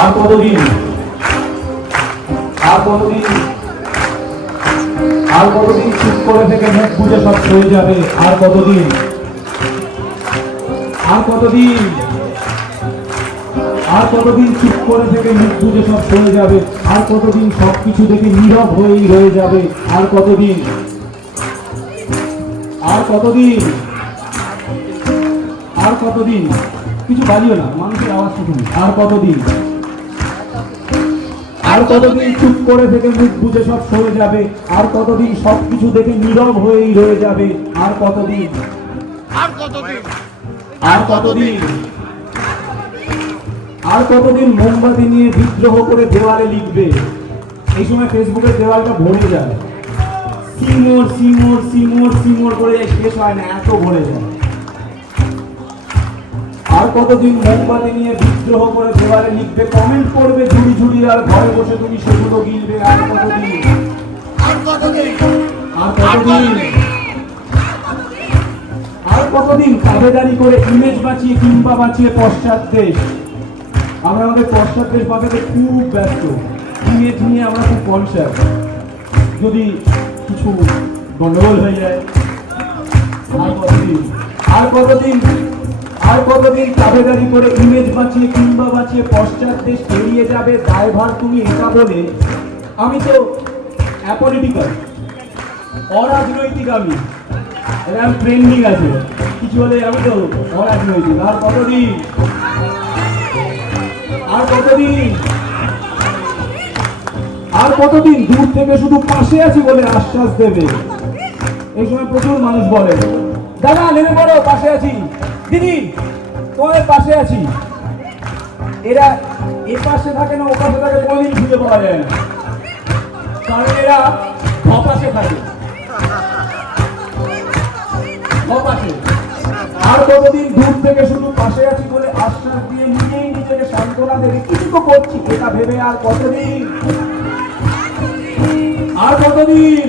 আর কতদিন? আর কতদিন? আর কতদিন চুপ করে থেকে মুখ সব হয়ে যাবে? আর কতদিন? আর কতদিন? আর কতদিন চুপ করে থেকে মুখ সব যাবে? আর কতদিন সব কিছু দেখে নীরব হয়েই রয়ে যাবে? আর কতদিন? আর কতদিন? আর কতদিন? কিছু বাজিও না, মানুষের আওয়াজ শুনুন। আর কতদিন? আর কতদিন চুপ করে থেকে মুখ বুঝে সব সরে যাবে? আর কতদিন সব কিছু দেখে নীরব হয়েই রয়ে যাবে? আর কতদিন? আর কতদিন? আর কতদিন? আর কতদিন মোমবাতি নিয়ে বিদ্রোহ করে দেওয়ালে লিখবে? এই সময় ফেসবুকের দেওয়ালটা ভরে যায়। সিমোর সিমোর সিমোর সিমোর করে শেষ হয় না এত ভরে যায়। আর কতদিন মোমবাতি নিয়ে বিদ্রোহ করে দেওয়ালে লিখবে কমেন্ট করবে ঝুড়ি ঝুড়ি আর ঘরে বসে তুমি সেগুলো গিলবে আর কতদিন? আর কতদিন? আর কতদিন? দাবেদারি করে ইমেজ বাঁচিয়ে কিংবা বাঁচিয়ে পশ্চাৎ দেশ। আমরা আমাদের পশ্চাৎ দেশ বাঁচাতে খুব ব্যস্ত। ইমেজ নিয়ে আমরা খুব কনসাস যদি কিছু গন্ডগোল হয়ে যায় আর কতদিন? আর কতদিন? আর কতদিন দাবেদারি করে ইমেজ বাঁচিয়ে কিংবা বাঁচিয়ে পশ্চাৎ দেশ এড়িয়ে যাবে, দায়ভার তুমি এটা বলে, আমি তো অ্যাপলিটিক্যাল অরাজনৈতিক আমি এরকম ট্রেন্ডিং আছে। কিছু হলে আমি তো অরাজনৈতিক। আর কতদিন? আর কতদিন? আর কতদিন? দূর থেকে শুধু পাশে আছি বলে আশ্বাস দেবে। এই সময় প্রচুর মানুষ বলে, দাদা, নেমে পড়ো, পাশে আছি। দিদি তোমাদের পাশে আছি। এরা এ পাশে থাকে না, ও পাশে থাকে, কোনোদিন খুঁজে পাওয়া যায় না। কারণ এরা পাশে থাকে। পাশে আর কতদিন দূর থেকে শুধু পাশে আছি বলে আশ্বাস দিয়ে নিজেই নিজেকে সান্ত্বনা দেবে, কিছু তো করছি, এটা ভেবে আর কতদিন? আর কতদিন?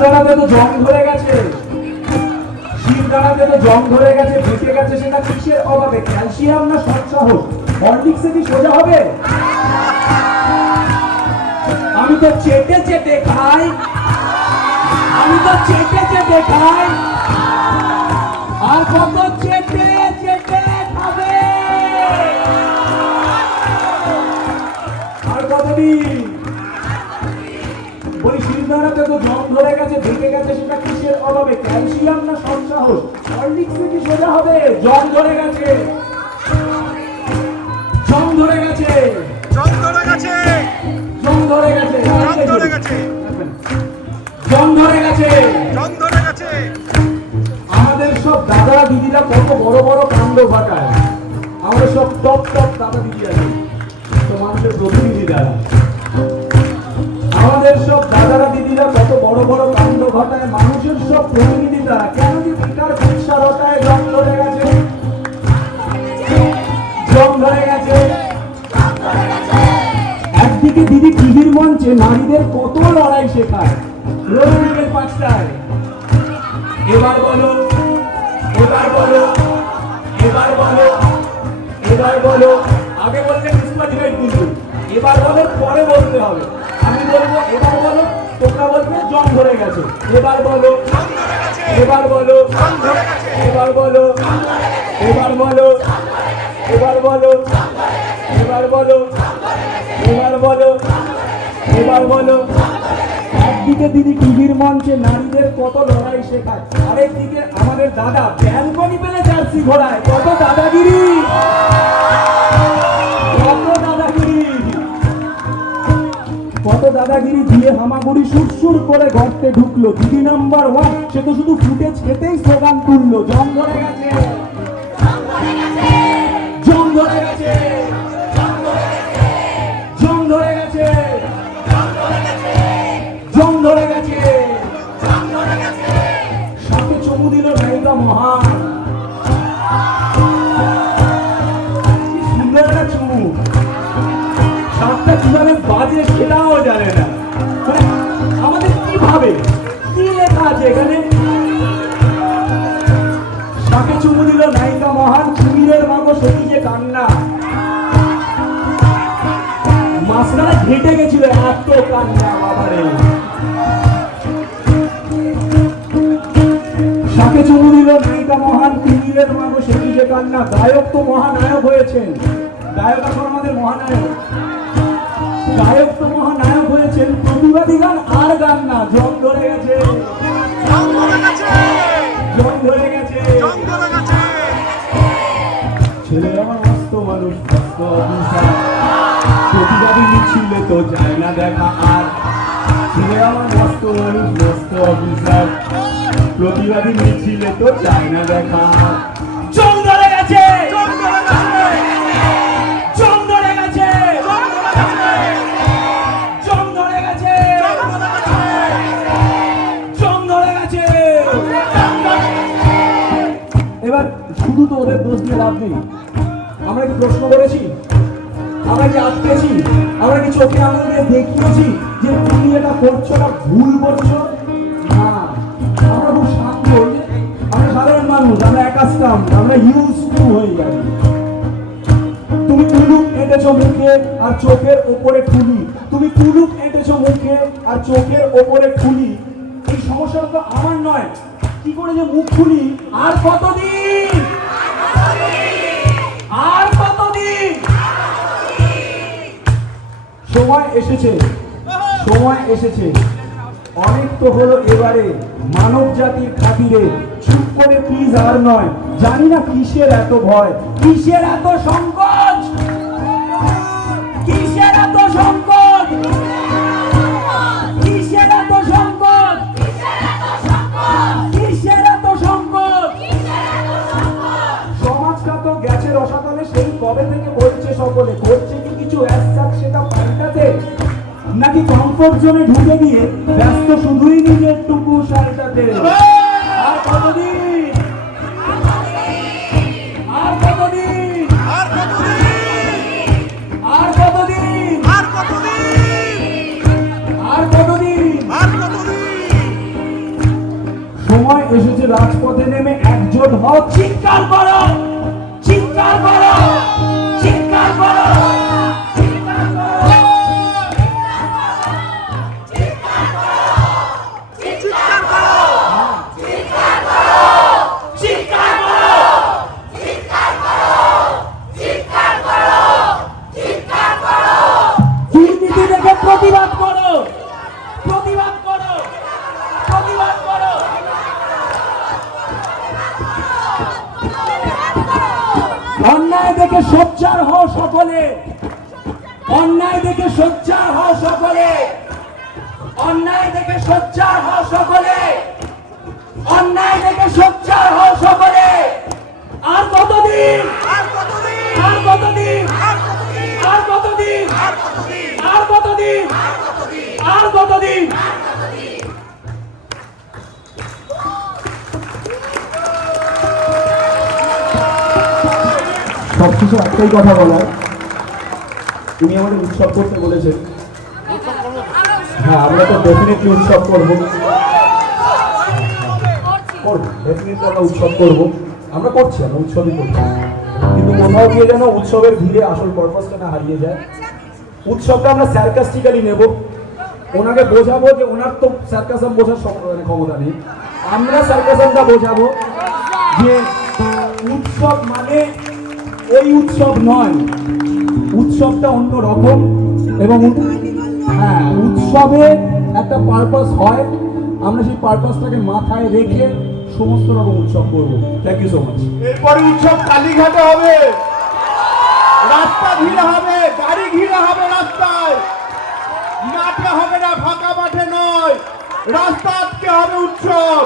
শিবদানাতে তো জং ধরে গেছে। শিবদানাতে তো জং ধরে গেছে বেঁচে গেছে সেটা কিসের অভাবে? ক্যালসিয়াম না সৎসাহস হরলিক্সে কি সোজা হবে? আমি তো চেটে চেটে খাই। আমি তো চেটে চেটে খাই। আর কত চেটে চেটে খাবে? আর কতদিন? ধরে গেছে ঢেকে গেছে সেটা কিসের অভাবে? ক্যালসিয়াম না হরলিক্সে কি সোজা হবে জং ধরে গেছে। জং ধরে গেছে। জং ধরে গেছে। জং ধরে গেছে। জং ধরে গেছে। জং ধরে গেছে। জং ধরে গেছে। আমাদের সব দাদা দিদিরা কত বড় বড় কাণ্ড ঘটায়। আমাদের সব টপ টপ দাদা দিদি আছে। তো মানুষের প্রতিনিধি দ্বারা আমাদের সব দাদারা দিদিরা কত বড় বড় কাণ্ড ঘটায়, মানুষের সব প্রতিনিধি দ্বারা কেন যে বেকার কুৎসারতায় জং ধরে গেছে? জং ধরে গেছে। একদিকে দিদি টিভির মঞ্চে নারীদের কত লড়াই শেখায় রোহিণীদের পাঁচটায় এবার বলো এবার বলো এবার বলো এবার বলো। আগে বলতে ডিসপার্টিমেন্ট কিন্তু এবার বলো, পরে বলতে হবে। আমি বলব, এবার বলো, তোমরা বলবে, জং ধরে গেছে। এবার বলো এবার বলো এবার বলো এবার বলো এবার বলো এবার বলো এবার বলো এবার বলো। একদিকে দিদি টিভির মঞ্চে নারীদের কত লড়াই শেখায়, আরেকদিকে আমাদের দাদা ব্যালকনি পেলে জার্সি ঘোড়ায়। কত দাদাগিরি! দাদাগিরি দিয়ে হামাগুড়ি সুরসুর করে গর্তে ঢুকলো। দিদি নাম্বার ওয়ান, সে তো শুধু ফুটেজ খেতেই স্লোগান তুললো জং ধরে গেছে। ধরে গেছে। সাথে চমু দিল নায়িকা মহান। দিয়ে সেটাও জানে না। মানে আমাদের কি কি লেখা আছে এখানে? তাকে চুমু দিল নায়িকা মহান কুমিরের মাগো সতী যে কান্না। মাসনারা ঘেটে গেছিল, এত কান্না বাবারে। তাকে চুমু দিল নায়িকা মহান কুমিরের মাগো সতী যে কান্না। গায়ক তো মহানায়ক হয়েছেন। গায়ক এখন আমাদের মহানায়ক। গায়ক তো মহানায়ক হয়েছেন প্রতিবাদী গান আর গান না জং ধরে গেছে। জং ধরে ছেলে আমার মস্ত মানুষ মস্ত অফিসার প্রতিবাদী মিছিলে তো যায় না দেখা আর। ছেলে আমার মস্ত মানুষ মস্ত অফিসার প্রতিবাদী মিছিলে তো যায় না দেখা আর। তো ওদের দোষ দিয়ে লাভ নেই। আমরা কি প্রশ্ন করেছি? আমরা কি আটকেছি? আমরা কি চোখে দিয়ে দেখিয়েছি যে তুমি এটা করছ না, ভুল করছ? আমরা খুব শান্ত হই। আমরা সাধারণ মানুষ, আমরা একাস্টাম আমরা ইউজ টু হয়ে যাই। তুমি কুলুক এঁটেছো মুখে আর চোখের ওপরে খুলি তুমি কুলুক এঁটেছো মুখে আর চোখের ওপরে খুলি এই সমস্যাটা তো আমার নয়। কি করে যে মুখ খুলি? আর কতদিন? সময় এসেছে। সময় এসেছে। অনেক তো হলো এবারে মানব জাতির খাতিরে। চুপ করে প্লিজ আর নয়। জানি না কিসের এত ভয়, কিসের এত সংকোচ নাকি কমফোর্ট জোনে ঢুকে গিয়ে ব্যস্ত শুধুই নিজের টুকু সালটাতে আর কতদিন? আর কতদিন? আর কতদিন? আর কতদিন? আর কতদিন? আর কতদিন? আর কতদিন? সময় এসেছে রাজপথে নেমে একজোট হও চিৎকার করো। সোচ্চার হও সকলে। অন্যায় দেখে সোচ্চার হও সকলে। অন্যায় দেখে সোচ্চার হও সকলে। অন্যায় দেখে সোচ্চার হও সকলে। আর কতদিন? আর কতদিন? আর কতদিন? আর কতদিন? আর কতদিন? আর কতদিন? আর কতদিন? আর কতদিন? সবকিছু একটাই কথা বলার। উনি আমাদের উৎসব করতে বলেছেন। হ্যাঁ আমরা তো ডেফিনেটলি উৎসব করব। ডেফিনেটলি আমরা উৎসব করব। আমরা করছি, আমরা উৎসবই করছি কিন্তু কোথাও গিয়ে যেন উৎসবের ভিড়ে আসল পারপাসটা না হারিয়ে যায়। উৎসবটা আমরা স্যারকাস্টিক্যালি নেব। ওনাকে বোঝাবো যে ওনার তো স্যারকাসাম বোঝার মানে ক্ষমতা নেই। আমরা স্যারকাসামটা বোঝাবো যে উৎসব মানে ওই উৎসব নয়। উৎসবটা অন্য রকম এবং হ্যাঁ উৎসবে একটা পারপাস হয়। আমরা সেই পারপাসটাকে মাথায় রেখে সমস্ত রকম উৎসব করব। থ্যাংক ইউ সো মাচ এরপরে উৎসব কালীঘাটে হবে। রাস্তা ঘিরে হবে গাড়ি ঘিরে হবে রাস্তায়। মাঠে হবে না, ফাঁকা মাঠে নয়। রাস্তা আজকে হবে উৎসব।